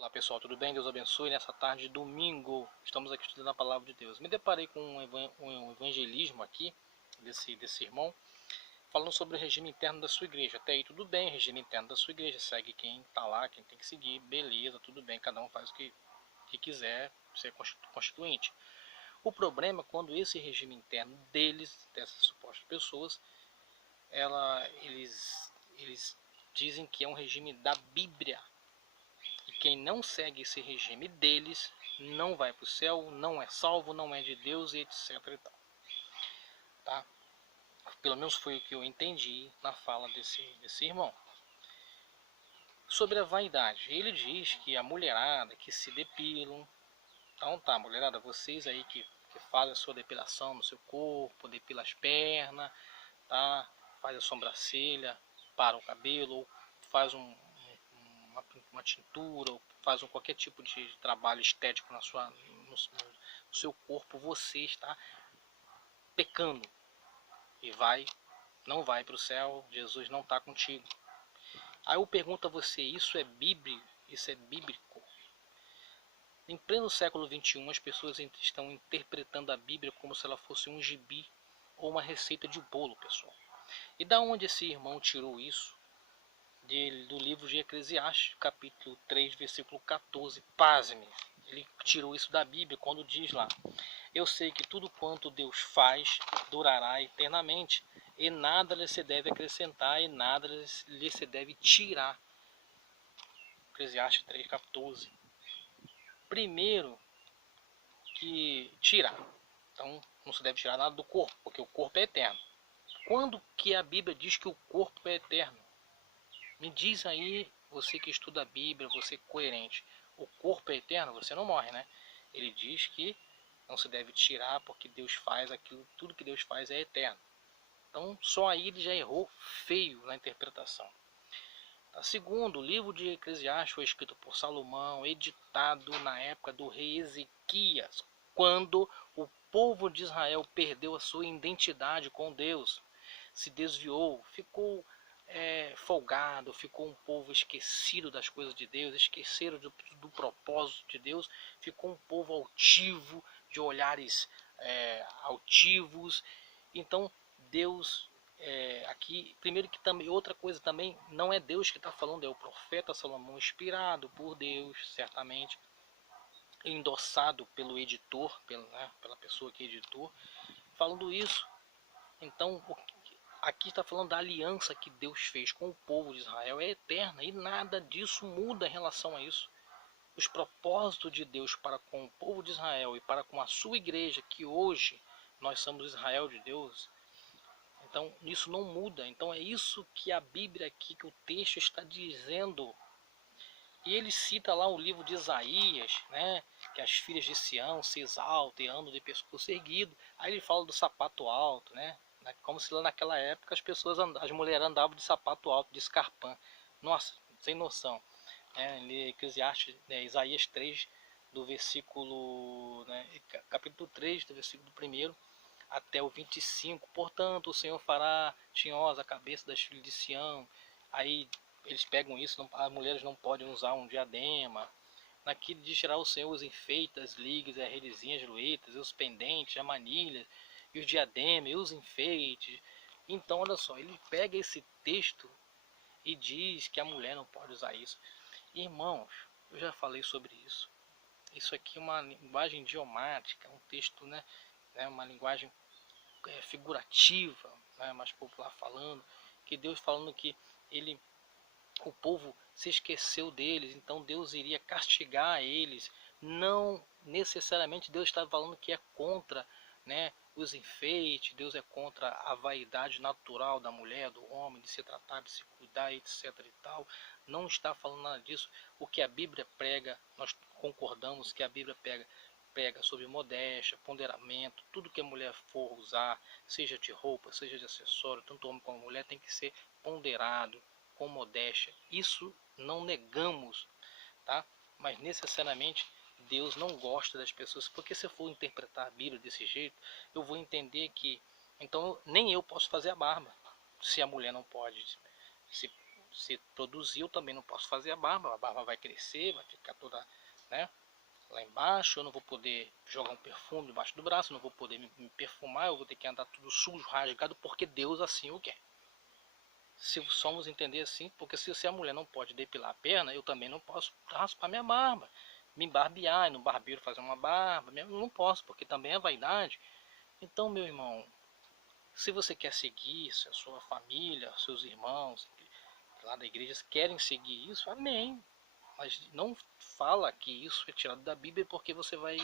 Olá pessoal, tudo bem? Deus abençoe. Nessa tarde de domingo, estamos aqui estudando a palavra de Deus. Me deparei com um evangelismo aqui, desse irmão, falando sobre o regime interno da sua igreja. Até aí tudo bem, regime interno da sua igreja, segue quem está lá, quem tem que seguir, beleza, tudo bem, cada um faz o que quiser ser constituinte. O problema é quando esse regime interno deles, dessas supostas pessoas, eles dizem que é um regime da Bíblia. E quem não segue esse regime deles não vai para o céu, não é salvo, não é de Deus e etc. E tal. Tá? Pelo menos foi o que eu entendi na fala desse irmão. Sobre a vaidade, ele diz que a mulherada que se depilam. Então tá, mulherada, vocês aí que fazem a sua depilação no seu corpo, depila as pernas, tá? Faz a sobrancelha, para o cabelo, ou faz uma tintura, ou faz qualquer tipo de trabalho estético no seu corpo, você está pecando e não vai para o céu, Jesus não está contigo. Aí eu pergunto a você, isso é bíblico? Isso é bíblico? Em pleno século XXI, as pessoas estão interpretando a Bíblia como se ela fosse um gibi ou uma receita de bolo, pessoal. E da onde esse irmão tirou isso? Do livro de Eclesiastes, capítulo 3, versículo 14. Pasme, ele tirou isso da Bíblia quando diz lá: eu sei que tudo quanto Deus faz durará eternamente, e nada lhe se deve acrescentar, e nada lhe se deve tirar. Eclesiastes 3, 14. Primeiro que tirar. Então não se deve tirar nada do corpo, porque o corpo é eterno. Quando que a Bíblia diz que o corpo é eterno? Me diz aí, você que estuda a Bíblia, você coerente, o corpo é eterno? Você não morre, né? Ele diz que não se deve tirar porque Deus faz aquilo, tudo que Deus faz é eterno. Então só aí ele já errou feio na interpretação. Segundo, o livro de Eclesiastes foi escrito por Salomão, editado na época do rei Ezequias, quando o povo de Israel perdeu a sua identidade com Deus, se desviou, ficou folgado, ficou um povo esquecido das coisas de Deus, esqueceram do propósito de Deus, ficou um povo altivo, de olhares altivos. Então Deus aqui, primeiro que também, outra coisa também, não é Deus que está falando, é o profeta Salomão, inspirado por Deus, certamente, endossado pelo editor, pela pessoa que editou, falando isso. Então, aqui está falando da aliança que Deus fez com o povo de Israel, é eterna, e nada disso muda em relação a isso. Os propósitos de Deus para com o povo de Israel e para com a sua igreja, que hoje nós somos Israel de Deus, então isso não muda. Então é isso que a Bíblia aqui, que o texto está dizendo. E ele cita lá o livro de Isaías, né, que as filhas de Sião se exaltam e andam de pescoço erguido. Aí ele fala do sapato alto, né, como se lá naquela época as mulheres andavam de sapato alto, de escarpã. Nossa, sem noção. Eclesiastes, Isaías 3, do versículo, capítulo 3, do versículo 1 até o 25. Portanto, o Senhor fará tinhosa a cabeça das filhas de Sião. Aí eles pegam isso, as mulheres não podem usar um diadema. Naquele de tirar o Senhor os enfeites, as ligas, as redezinhas, as luetas, os pendentes, a manilha, e os diademas, e os enfeites. Então, olha só, ele pega esse texto e diz que a mulher não pode usar isso. Irmãos, eu já falei sobre isso. Isso aqui é uma linguagem idiomática, um texto, uma linguagem figurativa, mais popular falando, que Deus falando que o povo se esqueceu deles, então Deus iria castigar eles. Não necessariamente Deus está falando que é contra, os enfeites, Deus é contra a vaidade natural da mulher, do homem, de se tratar, de se cuidar, etc. e tal. Não está falando nada disso. O que a Bíblia prega, nós concordamos que a Bíblia prega sobre modéstia, ponderamento, tudo que a mulher for usar, seja de roupa, seja de acessório, tanto homem como mulher, tem que ser ponderado, com modéstia. Isso não negamos, tá? Mas necessariamente Deus não gosta das pessoas, porque se eu for interpretar a Bíblia desse jeito, eu vou entender que então nem eu posso fazer a barba, se a mulher não pode. se produzir, eu também não posso fazer a barba vai crescer, vai ficar toda, né, lá embaixo, eu não vou poder jogar um perfume debaixo do braço, eu não vou poder me perfumar, eu vou ter que andar tudo sujo, rasgado, porque Deus assim o quer. Se somos entender assim, porque se a mulher não pode depilar a perna, eu também não posso raspar minha barba, me barbear, ir no barbeiro fazer uma barba, eu não posso, porque também é vaidade. Então, meu irmão, se você quer seguir, se a sua família, seus irmãos lá da igreja querem seguir isso, amém. Mas não fala que isso é tirado da Bíblia, porque você vai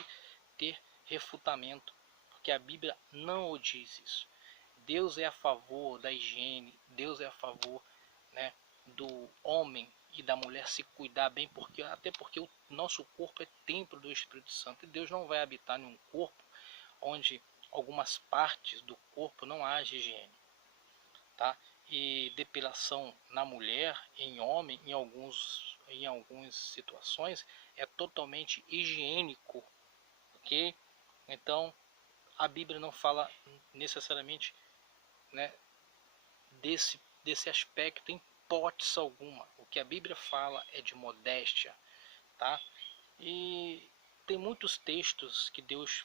ter refutamento, porque a Bíblia não o diz isso. Deus é a favor da higiene, Deus é a favor, né, do homem e da mulher se cuidar bem, porque até porque o nosso corpo é templo do Espírito Santo, e Deus não vai habitar em um corpo onde algumas partes do corpo não haja higiene, tá? E depilação na mulher, em homem, em algumas situações é totalmente higiênico, ok? Então a Bíblia não fala necessariamente, né, desse aspecto em hipótese alguma. O que a Bíblia fala é de modéstia, tá? E tem muitos textos que Deus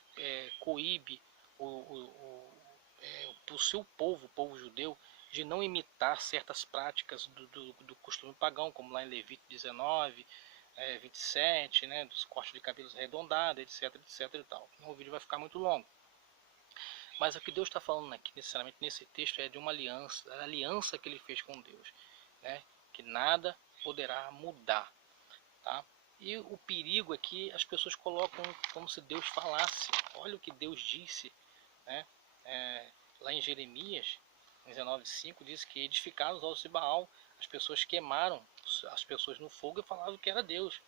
coíbe o seu povo, o povo judeu, de não imitar certas práticas do costume pagão, como lá em Levítico 19, 27, né, dos cortes de cabelos arredondados, etc, etc e tal. O vídeo vai ficar muito longo. Mas o que Deus está falando aqui, necessariamente nesse texto, é de uma aliança, a aliança que ele fez com Deus, né, que nada poderá mudar, tá? E o perigo aqui, as pessoas colocam como se Deus falasse. Olha o que Deus disse, né? Lá em Jeremias 19:5 diz que edificaram os ossos de Baal, as pessoas queimaram as pessoas no fogo e falavam que era Deus.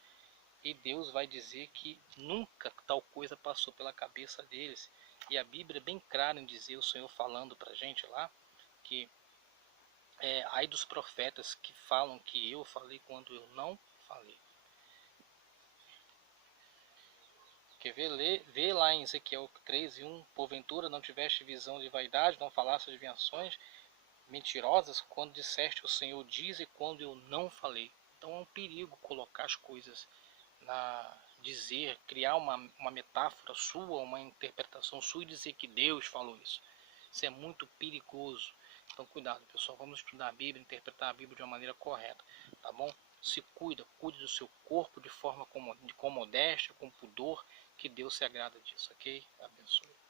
E Deus vai dizer que nunca tal coisa passou pela cabeça deles. E a Bíblia é bem clara em dizer, o Senhor falando para a gente lá, que ai dos profetas que falam que eu falei quando eu não falei. Quer ver, vê lá em Ezequiel 3:1, porventura não tiveste visão de vaidade, não falaste adivinhações mentirosas, quando disseste o Senhor diz e quando eu não falei. Então é um perigo colocar as coisas dizer, criar uma metáfora sua, uma interpretação sua e dizer que Deus falou isso. Isso é muito perigoso. Então cuidado, pessoal, vamos estudar a Bíblia, interpretar a Bíblia de uma maneira correta, tá bom? Se cuida, cuide do seu corpo de forma com modéstia, com pudor, que Deus se agrada disso, ok? Abençoe.